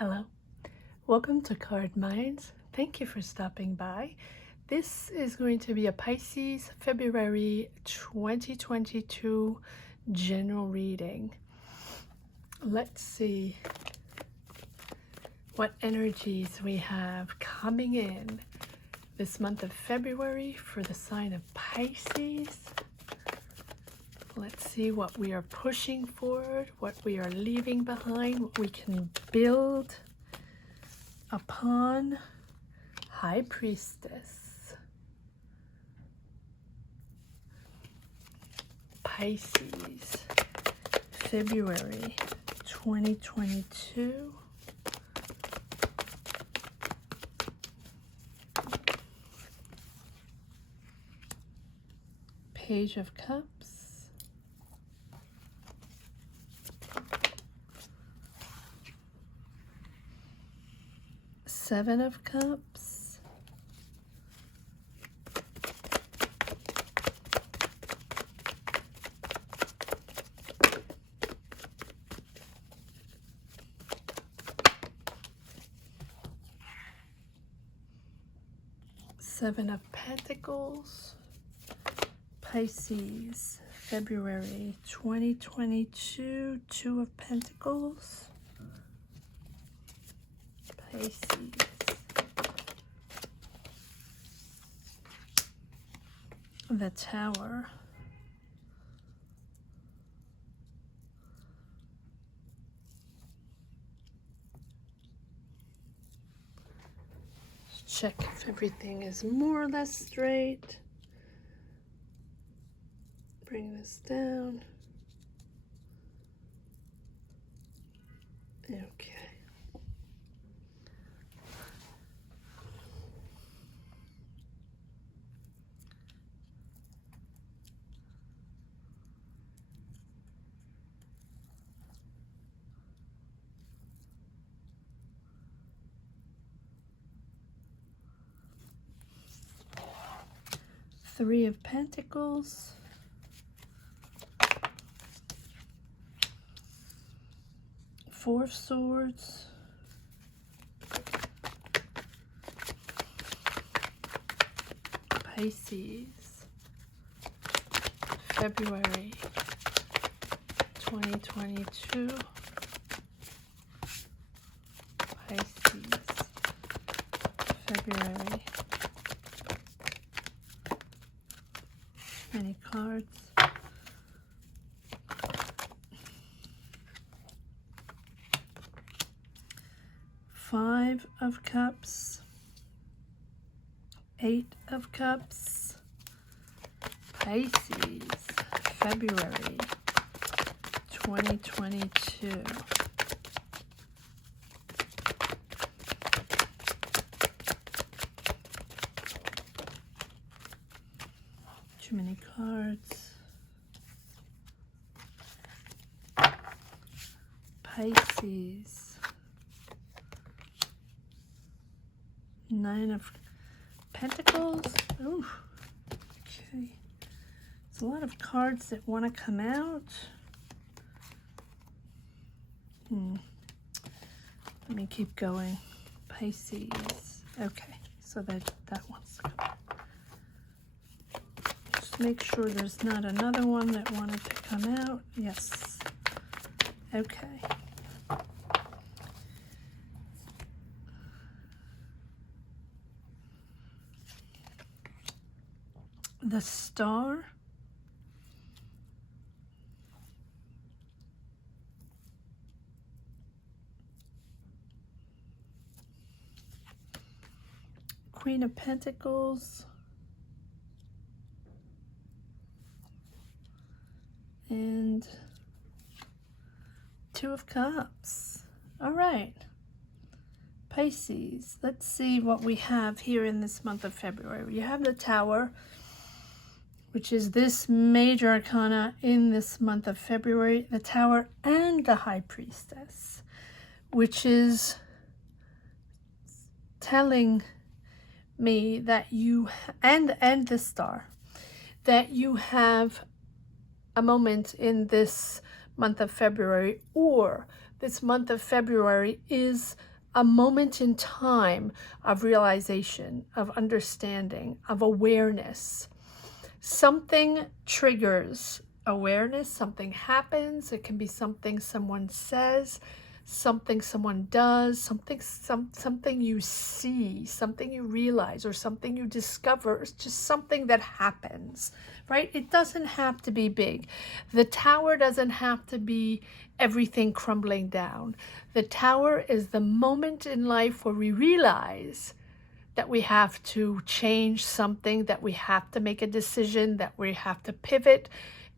Hello, welcome to Card Minds. Thank you for stopping by. This is going to be a Pisces February 2022 general reading. Let's see what energies we have coming in this month of February for the sign of Pisces. Let's see what we are pushing forward, what we are leaving behind, what we can build upon. High Priestess. Pisces, February 2022. Page of Cups. Seven of Cups. Seven of Pentacles. Pisces, February 2022, Two of Pentacles. Pisces. The Tower. Check if everything is more or less straight. Bring this down. Okay. Three of Pentacles. Four of Swords. Pisces, February 2022. Pisces, February. Many cards. Five of Cups. Eight of Cups. Pisces, February 2022. Too many cards. Pisces. Nine of Pentacles. Ooh. Okay. There's a lot of cards that want to come out. Let me keep going. Pisces. Okay. So that one's coming. Just make sure there's not another one that wanted to come out. Yes. Okay. The Star. Queen of Pentacles. And Two of Cups. All right. Pisces. Let's see what we have here in this month of February. You have the Tower, which is this major arcana in this month of February. The Tower and the High Priestess, which is telling me that you, and the Star, that you have a moment in this month of February, or this month of February is a moment in time of realization, of understanding, of awareness. Something triggers awareness, something happens. It can be something someone says, something someone does, something you see, something you realize, or something you discover. It's just something that happens, right? It doesn't have to be big. The tower doesn't have to be everything crumbling down. The tower is the moment in life where we realize that we have to change something, that we have to make a decision, that we have to pivot.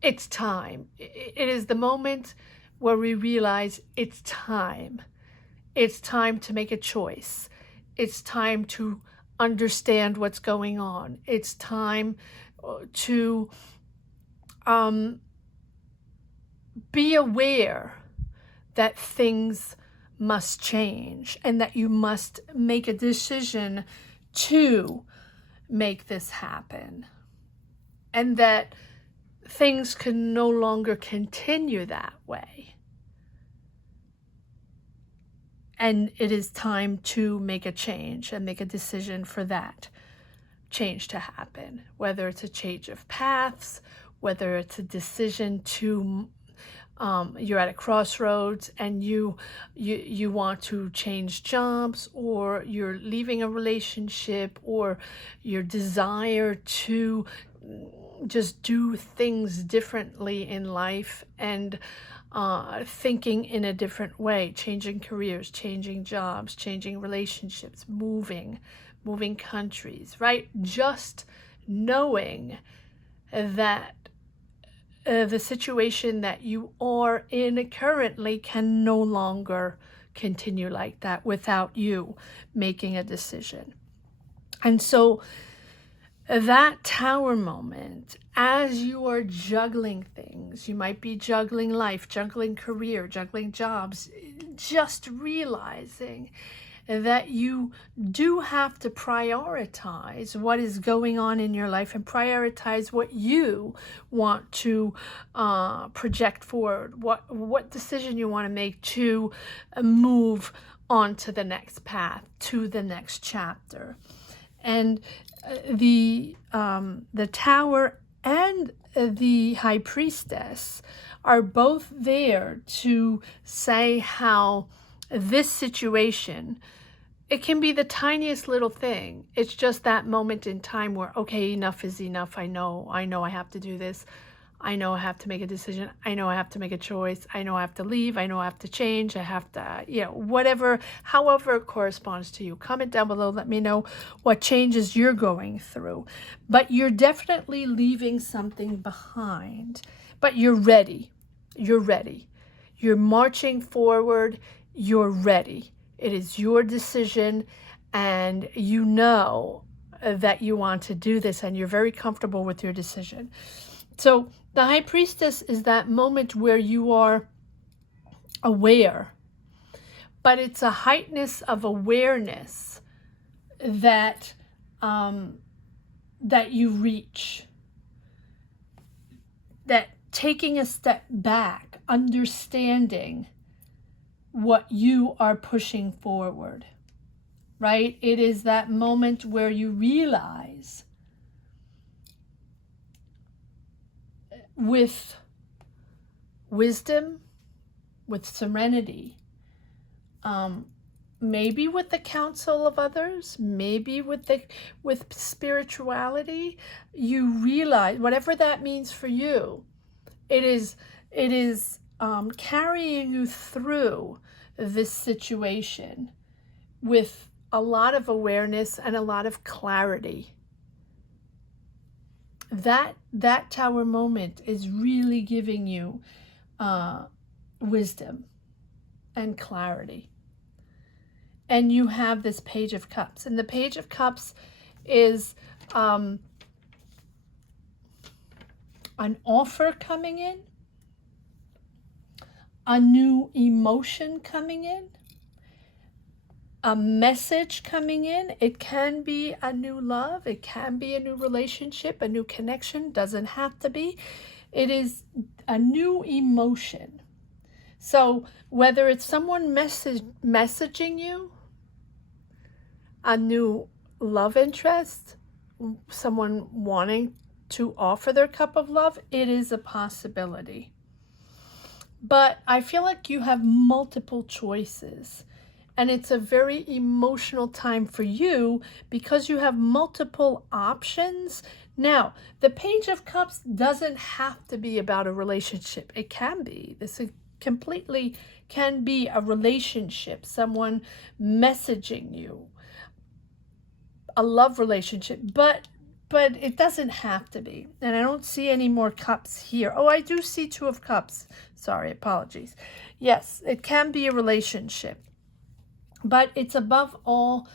It's time. It is the moment where we realize it's time. It's time to make a choice. It's time to understand what's going on. It's time to be aware that things must change and that you must make a decision to make this happen, and that things can no longer continue that way. And it is time to make a change and make a decision for that change to happen, whether it's a change of paths, whether it's a decision to you're at a crossroads and you want to change jobs, or you're leaving a relationship, or your desire to just do things differently in life and thinking in a different way, changing careers, changing jobs, changing relationships, moving countries, right? Just knowing that the situation that you are in currently can no longer continue like that without you making a decision. And so that tower moment, as you are juggling things, you might be juggling life, juggling career, juggling jobs, just realizing that you do have to prioritize what is going on in your life and prioritize what you want to project forward, what decision you want to make to move on to the next path, to the next chapter. And the tower and the high priestess are both there to say how this situation, it can be the tiniest little thing. It's just that moment in time where, okay, enough is enough. I know I have to do this. I know I have to make a decision. I know I have to make a choice. I know I have to leave. I know I have to change. I have to, whatever, however it corresponds to you. Comment down below. Let me know what changes you're going through. But you're definitely leaving something behind. But you're ready. You're ready. You're marching forward. You're ready. It is your decision, and you know that you want to do this, and you're very comfortable with your decision. So the high priestess is that moment where you are aware, but it's a heightness of awareness that that you reach, that taking a step back, understanding what you are pushing forward, right? It is that moment where you realize with wisdom, with serenity, maybe with the counsel of others, maybe with spirituality, you realize whatever that means for you, it is carrying you through this situation with a lot of awareness and a lot of clarity. That tower moment is really giving you wisdom and clarity. And you have this Page of Cups. And the Page of Cups is an offer coming in, a new emotion coming in, a message coming in. It can be a new love. It can be a new relationship, a new connection. Doesn't have to be. It is a new emotion. So whether it's someone messaging you, a new love interest, someone wanting to offer their cup of love, it is a possibility. But I feel like you have multiple choices. And it's a very emotional time for you because you have multiple options. Now, the Page of Cups doesn't have to be about a relationship. It can be. This completely can be a relationship, someone messaging you, a love relationship, but it doesn't have to be. And I don't see any more cups here. Oh, I do see Two of Cups. Sorry, apologies. Yes, it can be a relationship. But it's above all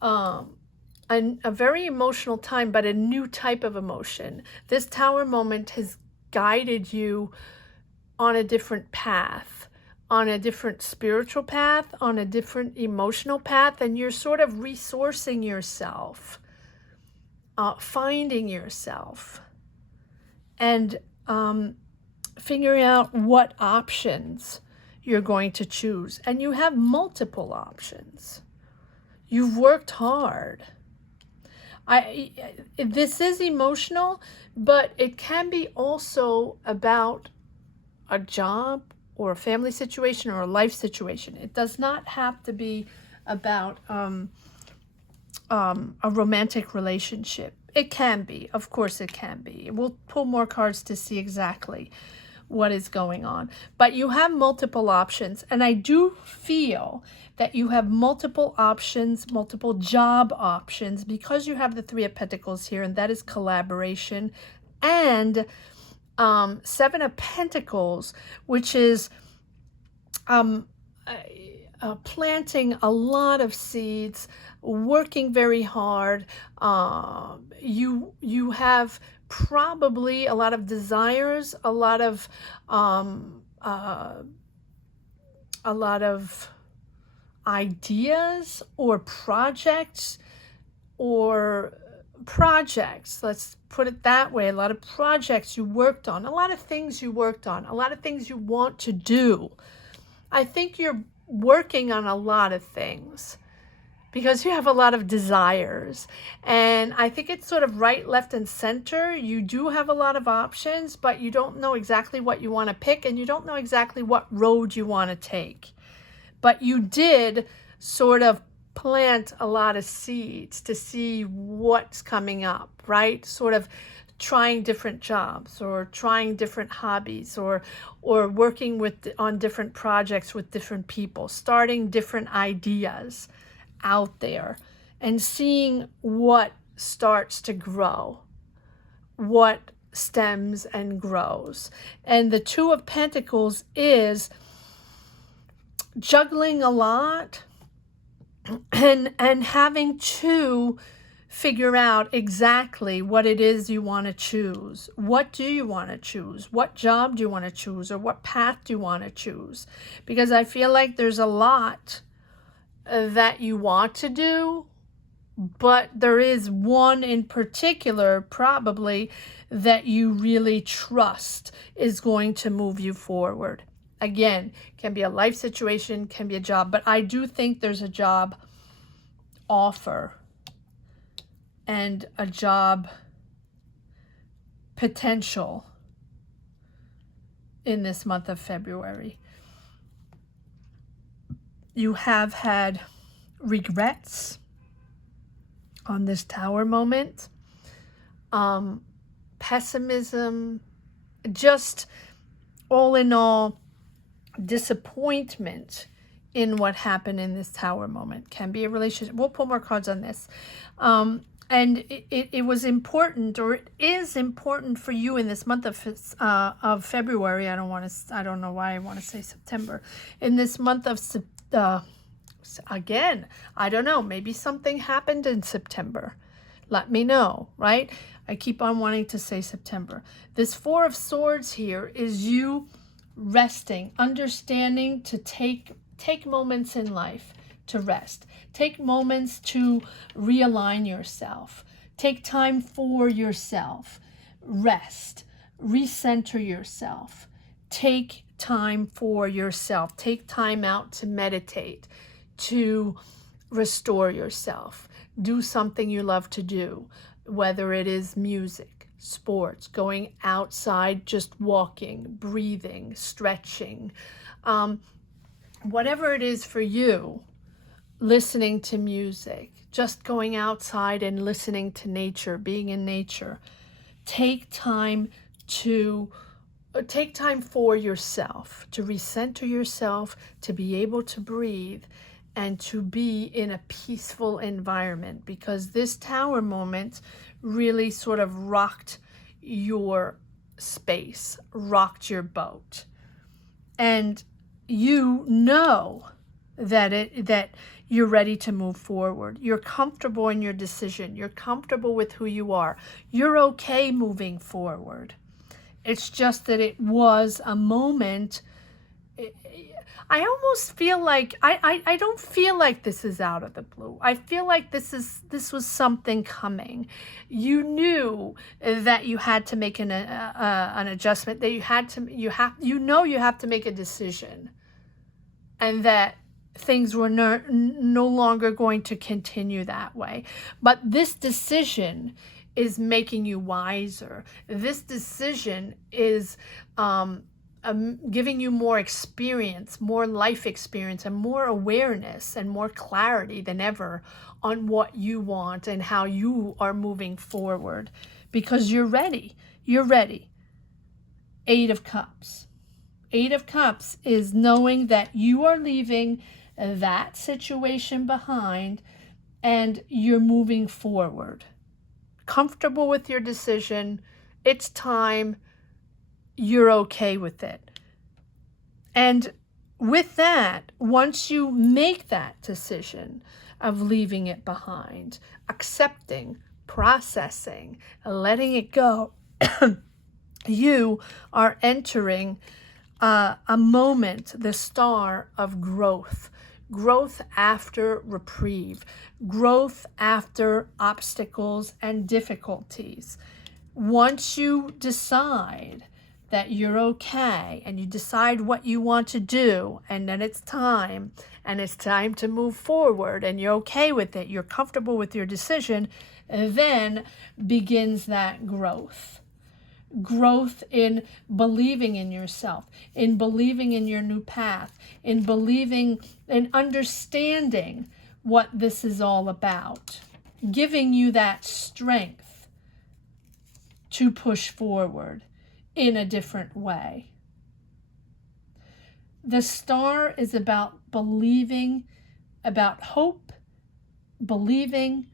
a very emotional time, but a new type of emotion. This Tower moment has guided you on a different path, on a different spiritual path, on a different emotional path, and you're sort of resourcing yourself, finding yourself, and figuring out what options you're going to choose. And you have multiple options. You've worked hard. This is emotional, but it can be also about a job or a family situation or a life situation. It does not have to be about a romantic relationship. It can be, of course it can be. We'll pull more cards to see exactly what is going on. But you have multiple options, and I do feel that you have multiple options, multiple job options, because you have the Three of Pentacles here, and that is collaboration, and Seven of Pentacles, which is planting a lot of seeds, working very hard. You have probably a lot of desires, a lot of ideas or projects, let's put it that way. A lot of projects you worked on, a lot of things you worked on, a lot of things you want to do. I think you're working on a lot of things because you have a lot of desires, and I think it's sort of right, left, and center. You do have a lot of options, but you don't know exactly what you want to pick, and you don't know exactly what road you want to take. But you did sort of plant a lot of seeds to see what's coming up, right? Sort of trying different jobs, or trying different hobbies, or working on different projects with different people, starting different ideas out there, and seeing what starts to grow, what stems and grows. And the Two of Pentacles is juggling a lot and having to figure out exactly what it is you want to choose. What do you want to choose? What job do you want to choose? Or what path do you want to choose? Because I feel like there's a lot that you want to do, but there is one in particular probably that you really trust is going to move you forward. Again, can be a life situation, can be a job, but I do think there's a job offer and a job potential in this month of February. You have had regrets on this Tower moment, pessimism, just all in all, disappointment in what happened in this Tower moment. Can be a relationship. We'll pull more cards on this. And it was important, or it is important for you in this month of February. I don't know why I want to say September. In this month of again, I don't know, maybe something happened in September. Let me know, right? I keep on wanting to say September. This Four of Swords here is you resting, understanding to take moments in life to rest. Take moments to realign yourself. Take time for yourself. Rest. Recenter yourself. Take time for yourself. Take time out to meditate, to restore yourself. Do something you love to do, whether it is music, sports, going outside, just walking, breathing, stretching, whatever it is for you, listening to music, just going outside and listening to nature, being in nature. Take time for yourself, to recenter yourself, to be able to breathe, and to be in a peaceful environment, because this Tower moment really sort of rocked your space, rocked your boat. And you know that you're ready to move forward. You're comfortable in your decision. You're comfortable with who you are. You're okay moving forward. It's just that it was a moment. I almost feel like I don't feel like this is out of the blue. I feel like this was something coming. You knew that you had to make an adjustment, that you have to make a decision, and that things were no longer going to continue that way. But this decision is making you wiser. This decision is giving you more experience, more life experience, and more awareness and more clarity than ever on what you want and how you are moving forward, because you're ready. You're ready. 8 of Cups. 8 of Cups is knowing that you are leaving that situation behind and you're moving forward. Comfortable with your decision. It's time. You're okay with it. And with that, once you make that decision of leaving it behind, accepting, processing, letting it go, you are entering a moment, the star of growth. Growth after reprieve. Growth after obstacles and difficulties. Once you decide that you're okay and you decide what you want to do, and then it's time to move forward, and you're okay with it, you're comfortable with your decision, then begins that growth. Growth in believing in yourself, in believing in your new path, in believing and understanding what this is all about, giving you that strength to push forward in a different way. The star is about believing, about hope, believing,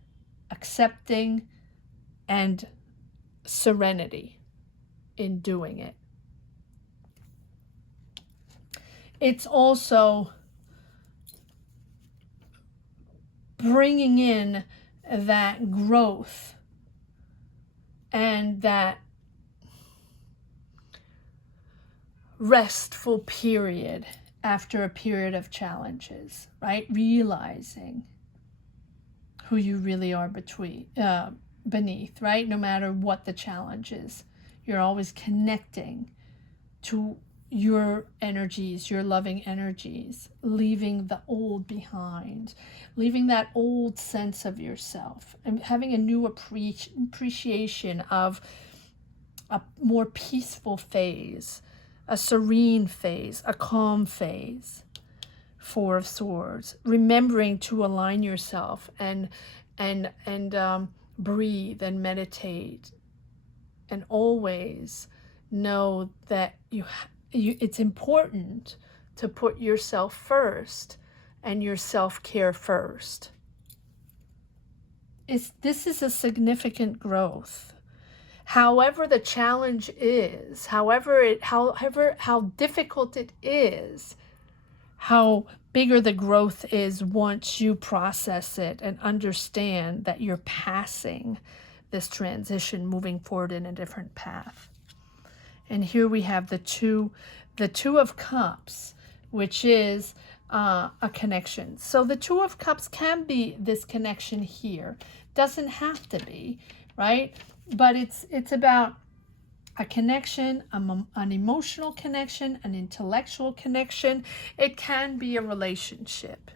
accepting, and serenity in doing it. It's also bringing in that growth and that restful period after a period of challenges, right? Realizing who you really are beneath, right? No matter what the challenge is, you're always connecting to your energies, your loving energies, leaving the old behind, leaving that old sense of yourself, and having a new appreciation of a more peaceful phase, a serene phase, a calm phase. 4 of Swords, remembering to align yourself and breathe and meditate, and always know that it's important to put yourself first and your self-care first. This is a significant growth. However the challenge is, how difficult it is, how bigger the growth is once you process it and understand that you're passing this transition, moving forward in a different path. And here we have the two of Cups, which is a connection. So the 2 of Cups can be this connection here. Doesn't have to be, right? But it's about a connection, an emotional connection, an intellectual connection. It can be a relationship.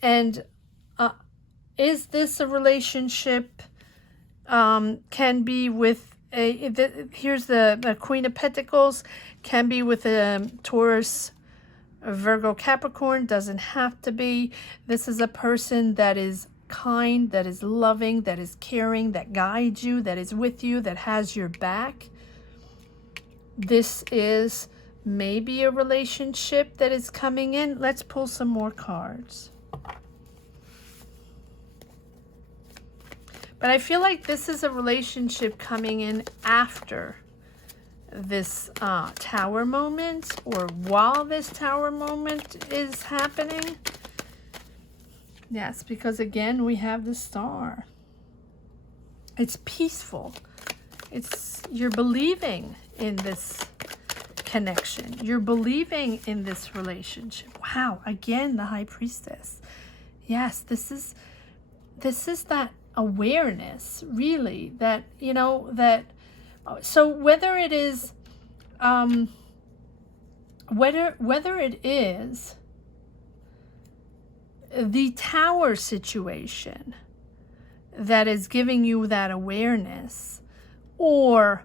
And Is this a relationship? Can be with here's the Queen of Pentacles, can be with a Taurus, a Virgo, Capricorn, doesn't have to be. This is a person that is kind, that is loving, that is caring, that guides you, that is with you, that has your back. This is maybe a relationship that is coming in. Let's pull some more cards. But I feel like this is a relationship coming in after this tower moment, or while this tower moment is happening. Yes, because again, we have the Star. It's peaceful. You're believing in this connection. You're believing in this relationship. Wow, again, the High Priestess. Yes, this is that awareness, really, that, you know, that, so whether it is, whether it is the tower situation that is giving you that awareness, or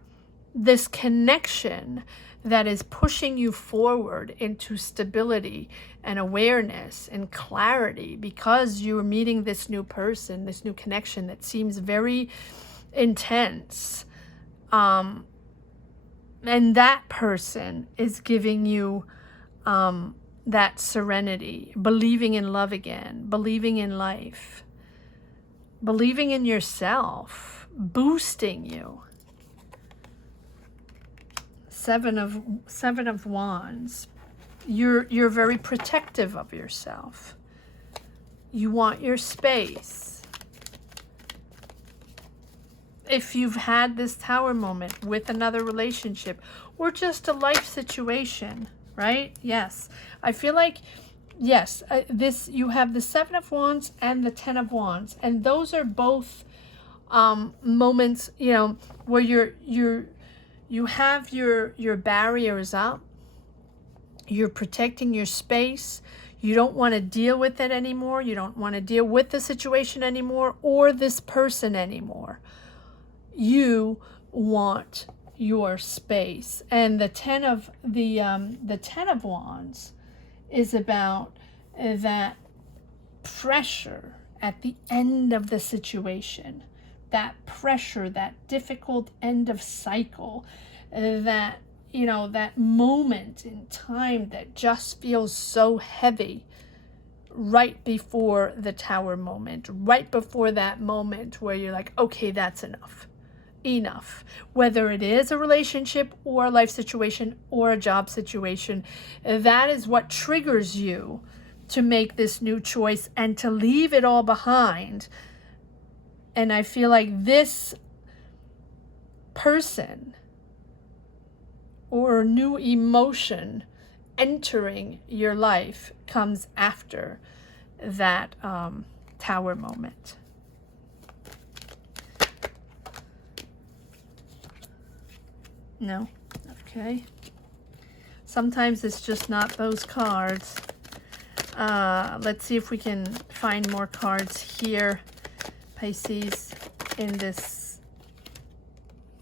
this connection that is pushing you forward into stability and awareness and clarity, because you're meeting this new person, this new connection that seems very intense. And that person is giving you that serenity, believing in love again, believing in life, believing in yourself, boosting you. Seven of Wands. You're very protective of yourself. You want your space. If you've had this tower moment with another relationship or just a life situation, right? Yes. I feel like, yes, you have the Seven of Wands and the Ten of Wands, and those are both moments, you know, where you have your barriers up. You're protecting your space. You don't want to deal with it anymore. You don't want to deal with the situation anymore or this person anymore. You want your space. And the Ten of Wands is about that pressure at the end of the situation. That pressure, that difficult end of cycle, that, you know, that moment in time that just feels so heavy right before the tower moment, right before that moment where you're like, okay, that's enough. Enough. Whether it is a relationship or a life situation or a job situation, that is what triggers you to make this new choice and to leave it all behind. And I feel like this person or new emotion entering your life comes after that tower moment. No? Okay. Sometimes it's just not those cards. Let's see if we can find more cards here. Pisces, in this,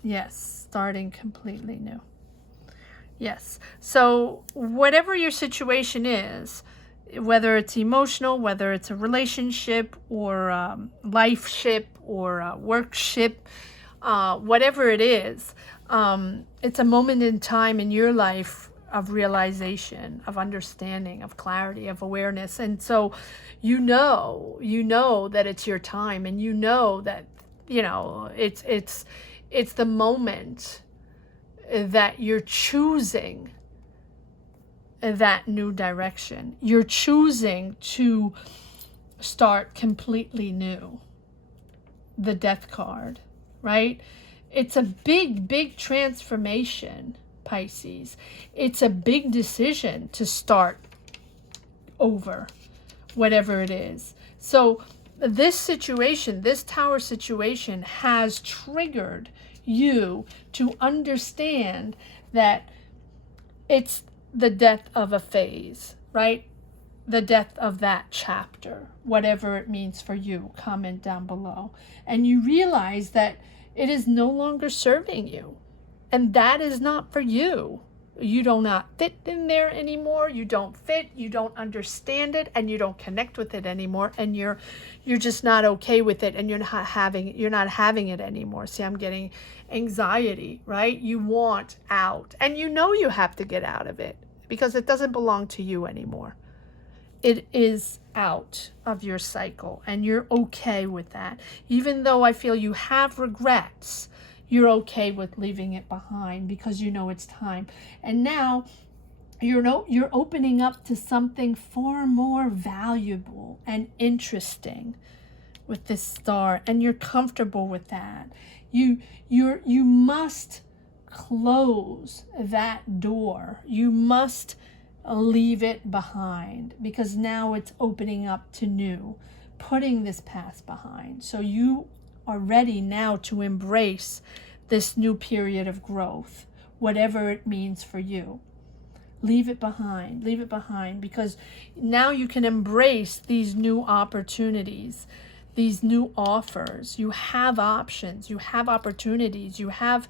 yes, starting completely new. Yes, so whatever your situation is, whether it's emotional, whether it's a relationship or life-ship or work-ship, whatever it is, it's a moment in time in your life of realization, of understanding, of clarity, of awareness. And so you know that it's your time, and you know that, you know, it's the moment that you're choosing that new direction. You're choosing to start completely new. The Death card, right? It's a big transformation, Pisces. It's a big decision to start over, whatever it is. So this situation, this tower situation, has triggered you to understand that it's the death of a phase, right? the death of that chapter, whatever it means for you. Comment down below. And you realize that it is no longer serving you. And that is not for you. You do not fit in there anymore. You don't fit. You don't understand it, and you don't connect with it anymore. And you're just not okay with it, and you're not having it anymore. See, I'm getting anxiety, right? You want out, and you know you have to get out of it because it doesn't belong to you anymore. It is out of your cycle, and you're okay with that. Even though I feel you have regrets, you're okay with leaving it behind because you know it's time. And now you're opening up to something far more valuable and interesting with this star, and you're comfortable with that. You must close that door. You must leave it behind because now it's opening up to new, putting this past behind. So you are ready now to embrace this new period of growth, whatever it means for you. Leave it behind, because now you can embrace these new opportunities, these new offers. You have options, you have opportunities, you have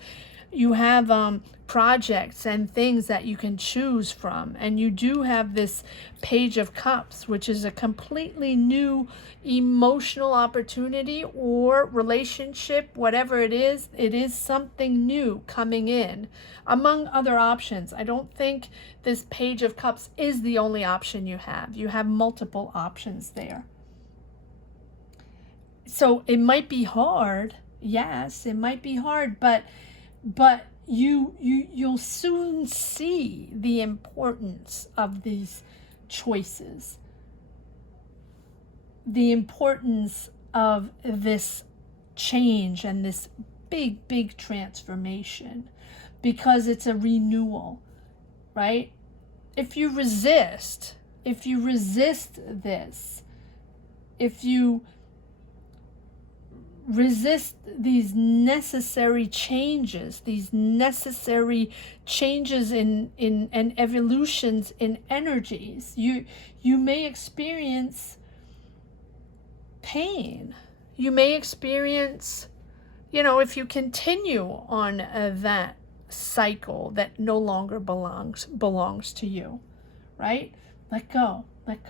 projects and things that you can choose from. And you do have this Page of Cups, which is a completely new emotional opportunity or relationship, whatever it is something new coming in among other options. I don't think this Page of Cups is the only option you have. You have multiple options there. So it might be hard. Yes, it might be hard, but you'll soon see the importance of these choices, the importance of this change and this big transformation, because it's a renewal, right? If you resist this, if you resist these necessary changes and evolutions in energies, you may experience pain. You may experience, if you continue on that cycle that no longer belongs to you, right? Let go. Let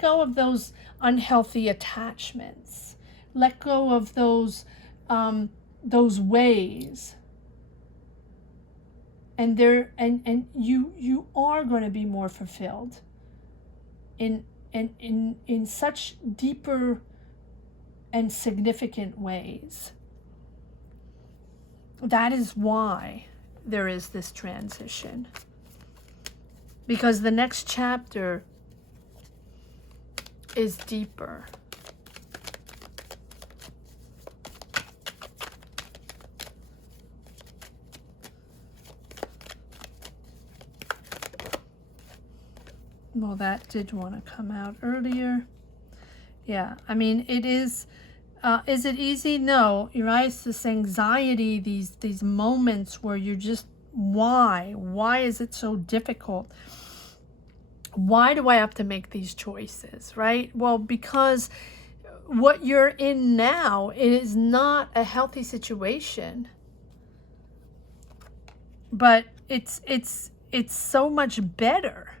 go of those unhealthy attachments. Let go of those ways. And you are going to be more fulfilled in such deeper and significant ways. That is why there is this transition. Because the next chapter is deeper. Well, that did want to come out earlier. Yeah, I mean, it is it easy? No. You rise this anxiety, these moments where you're just, why is it so difficult? Why do I have to make these choices, right? Well, because what you're in now is not a healthy situation. But it's so much better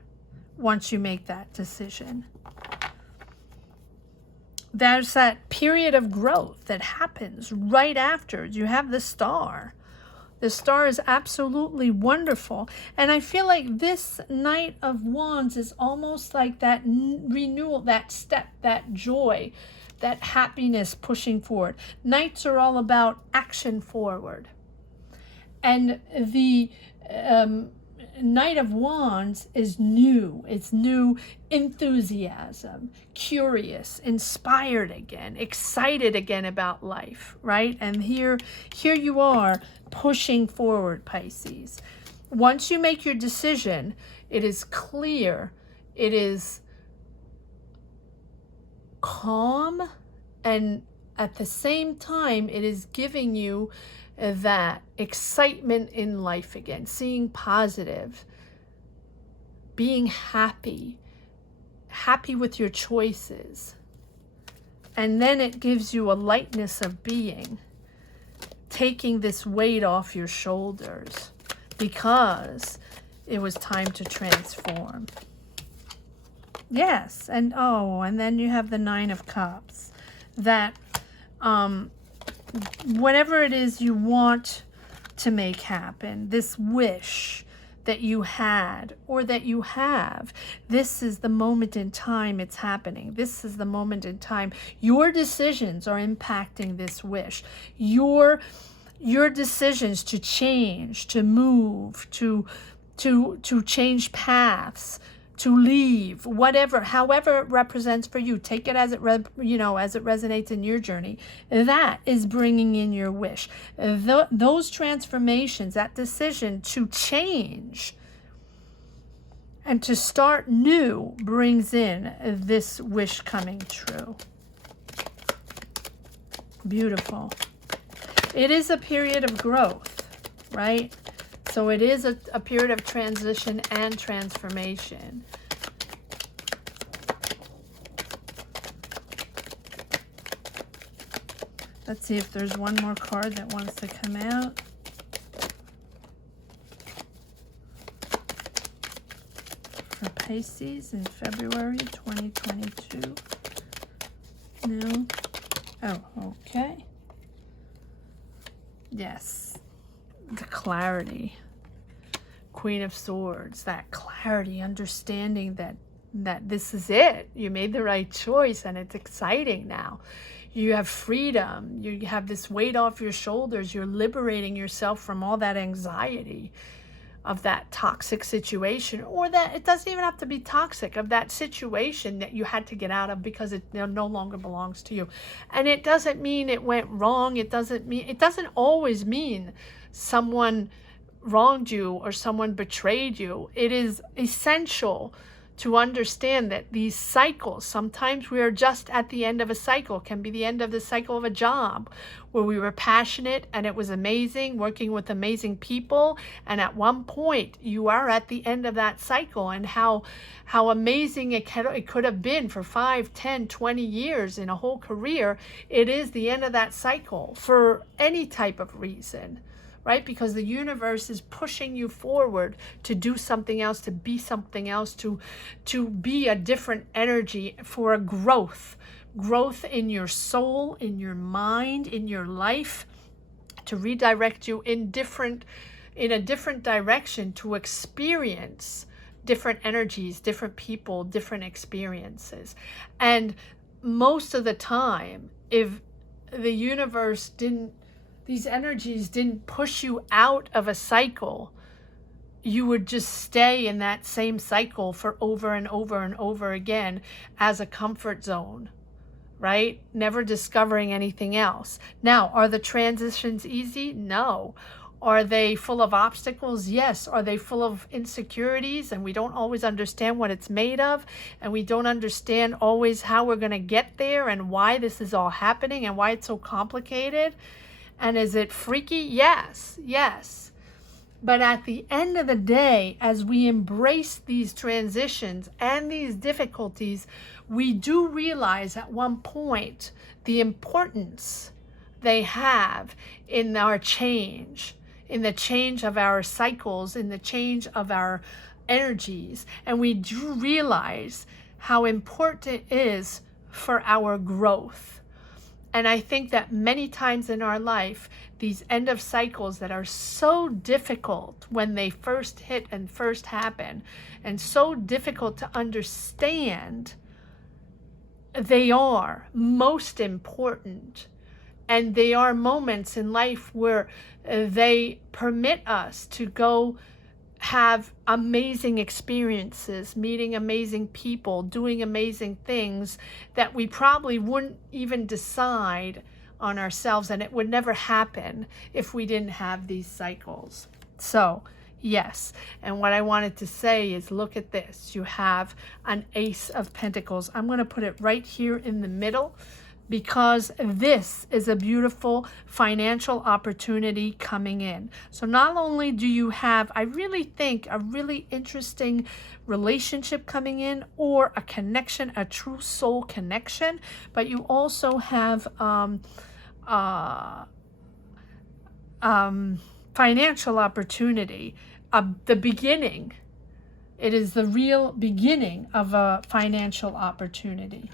once you make that decision. There's that period of growth that happens right after you have the star. The star is absolutely wonderful. And I feel like this Knight of Wands is almost like that renewal, that step, that joy, that happiness pushing forward. Knights are all about action forward. And the Knight of Wands is new. It's new enthusiasm, curious, inspired again, excited again about life, right? And here you are pushing forward, Pisces. Once you make your decision, it is clear, it is calm, and at the same time, it is giving you that excitement in life again, seeing positive, being happy with your choices. And then it gives you a lightness of being, taking this weight off your shoulders because it was time to transform. Yes, and and then you have the Nine of Cups. That whatever it is you want to make happen, this wish that you had or that you have, this is the moment in time it's happening. This is the moment in time. Your decisions are impacting this wish. Your decisions to change, to move, to change paths, to leave, whatever, however it represents for you. Take it as it as it resonates in your journey. That is bringing in your wish. Those transformations, that decision to change and to start new, brings in this wish coming true. Beautiful. It is a period of growth, right? So it is a period of transition and transformation. Let's see if there's one more card that wants to come out. For Pisces in February 2022. No? Oh, okay. Yes. The clarity. Queen of Swords, that clarity, understanding that this is it. You made the right choice and it's exciting now. You have freedom. You have this weight off your shoulders. You're liberating yourself from all that anxiety of that toxic situation, or that it doesn't even have to be toxic, of that situation that you had to get out of because it no longer belongs to you. And it doesn't mean it went wrong. It doesn't always mean someone wronged you or someone betrayed you. It is essential to understand that these cycles, sometimes we are just at the end of a cycle. It can be the end of the cycle of a job where we were passionate and it was amazing, working with amazing people, and at one point you are at the end of that cycle, and how amazing it could have been for 5, 10, 20 years in a whole career. It is the end of that cycle for any type of reason, right? Because the universe is pushing you forward to do something else, to be something else, to be a different energy, for a growth in your soul, in your mind, in your life, to redirect you in a different direction, to experience different energies, different people, different experiences. And most of the time, if the universe these energies didn't push you out of a cycle, you would just stay in that same cycle for over and over and over again as a comfort zone, right? Never discovering anything else. Now, are the transitions easy? No. Are they full of obstacles? Yes. Are they full of insecurities and we don't always understand what it's made of, and we don't understand always how we're going to get there and why this is all happening and why it's so complicated? And is it freaky? Yes, yes. But at the end of the day, as we embrace these transitions and these difficulties, we do realize at one point the importance they have in our change, in the change of our cycles, in the change of our energies. And we do realize how important it is for our growth. And I think that many times in our life, these end of cycles that are so difficult when they first hit and first happen, and so difficult to understand, they are most important. And they are moments in life where they permit us to go have amazing experiences, meeting amazing people, doing amazing things that we probably wouldn't even decide on ourselves, and it would never happen if we didn't have these cycles. So yes, and what I wanted to say is, look at this. You have an Ace of Pentacles. I'm going to put it right here in the middle because this is a beautiful financial opportunity coming in. So not only do you have, I really think, a really interesting relationship coming in, or a connection, a true soul connection, but you also have financial opportunity, the beginning. It is the real beginning of a financial opportunity,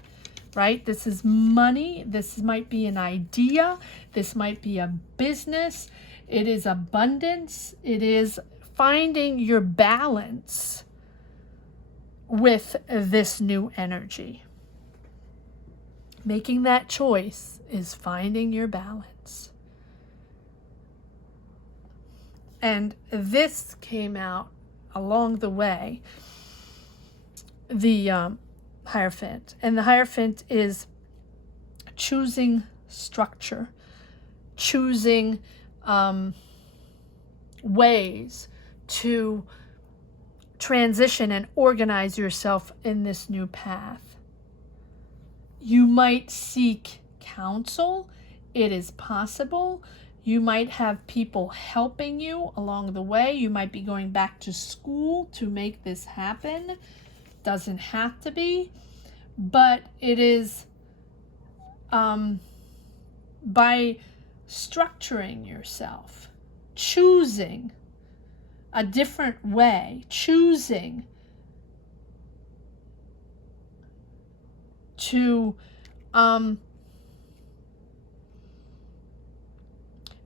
right? This is money. This might be an idea. This might be a business. It is abundance. It is finding your balance with this new energy. Making that choice is finding your balance. And this came out along the way, the Hierophant. And the Hierophant is choosing structure, choosing ways to transition and organize yourself in this new path. You might seek counsel. It is possible. You might have people helping you along the way. You might be going back to school to make this happen. Doesn't have to be, but it is by structuring yourself, choosing a different way, choosing to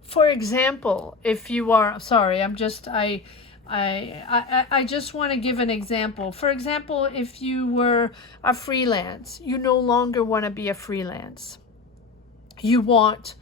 for example, if you are, sorry, I just want to give an example. For example, if you were a freelance, you no longer want to be a freelance. You want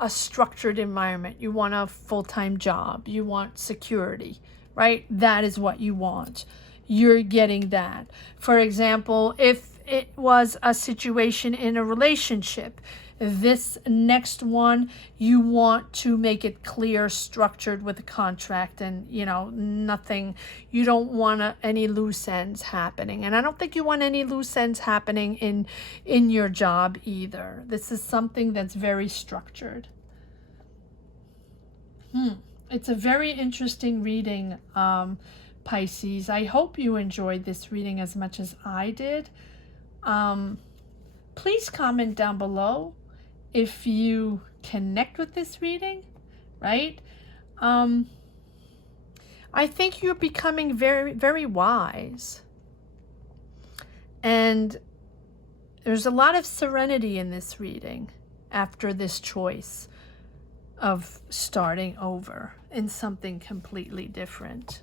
a structured environment. You want a full-time job. You want security, right? That is what you want. You're getting that. For example, if it was a situation in a relationship, this next one, you want to make it clear, structured with a contract, and nothing. You don't want any loose ends happening, and I don't think you want any loose ends happening in your job either. This is something that's very structured. It's a very interesting reading, Pisces. I hope you enjoyed this reading as much as I did. Please comment down below if you connect with this reading, right? I think you're becoming very, very wise. And there's a lot of serenity in this reading after this choice of starting over in something completely different.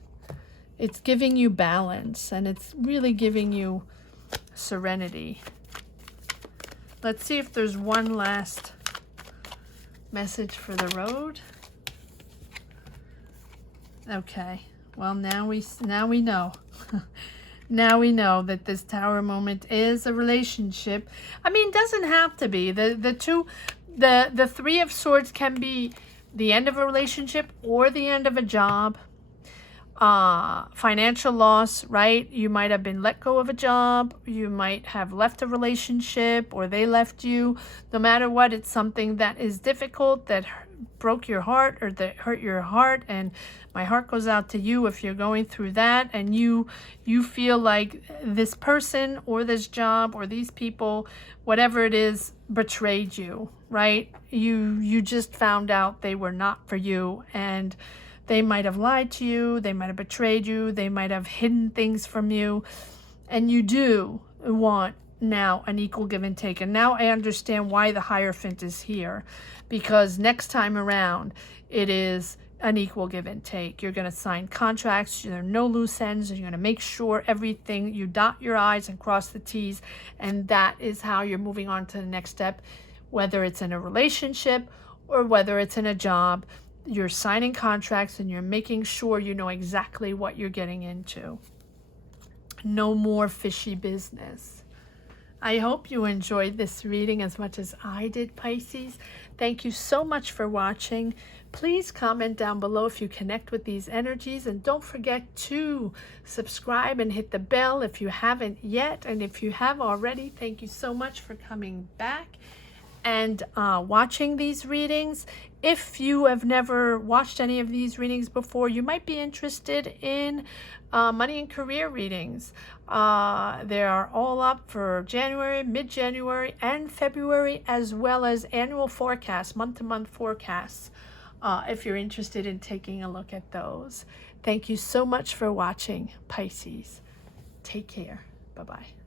It's giving you balance, and it's really giving you serenity. Let's see if there's one last message for the road. Okay. Well, now we know. Now we know that this Tower moment is a relationship. I mean, it doesn't have to be. The Three of Swords can be the end of a relationship or the end of a job. Financial loss, right? You might have been let go of a job. You might have left a relationship, or they left you. No matter what, it's something that is difficult, that broke your heart, or that hurt your heart. And my heart goes out to you if you're going through that, and you feel like this person or this job or these people, whatever it is, betrayed you, right? You just found out they were not for you, and they might have lied to you, they might have betrayed you, they might have hidden things from you, and you do want now an equal give and take. And now I understand why the Hierophant is here, because next time around it is an equal give and take. You're going to sign contracts, there are no loose ends, you're going to make sure everything, you dot your I's and cross the T's, and that is how you're moving on to the next step, whether it's in a relationship or whether it's in a job. You're signing contracts and you're making sure you know exactly what you're getting into. No more fishy business. I hope you enjoyed this reading as much as I did, Pisces. Thank you so much for watching. Please comment down below if you connect with these energies, and don't forget to subscribe and hit the bell if you haven't yet. And if you have already, thank you so much for coming back. and watching these readings. If you have never watched any of these readings before, you might be interested in money and career readings. They are all up for January, mid-January, and February, as well as annual forecasts, month-to-month forecasts, if you're interested in taking a look at those. Thank you so much for watching, Pisces. Take care. Bye-bye.